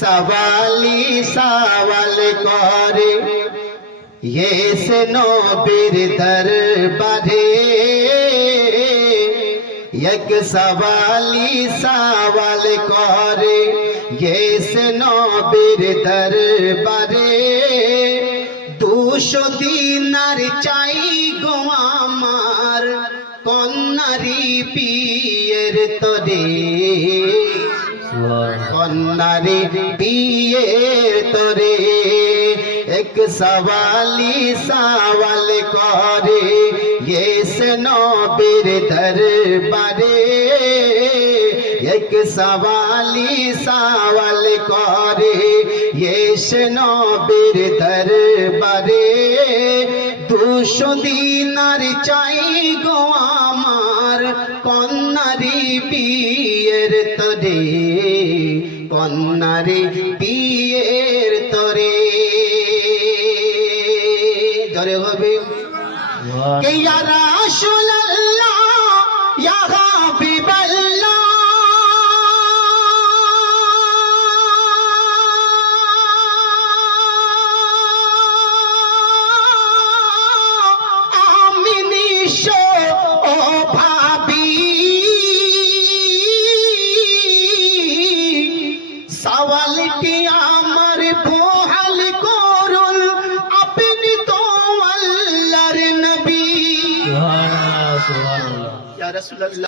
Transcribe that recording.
সওয়ালি সওয়াল করে। ইয়েসে নবীর দরবারে। এক সওয়ালি সওয়াল করে। ইয়েসে নবীর দরবারে। দুশো দিনার চাই গো আমার কন্যারি পিয়ের তরে। কন্যারে বিয়ের তরে এক সওয়ালি সওয়াল করে ইয়েস নবীর দরবারে এক সওয়ালি সওয়াল করে ইয়েস নবীর দরবারে দুশো দিনার চাই গো আমার কন্যারি বিয়ের তরে কন্যারি বিয়ের তরে। ধরে হবে। কে ইয়া সওয়ালটি আমার বহাল করুন? আপনি তো আল্লাহর নবী। ইয়া রাসূলুল্লাহ।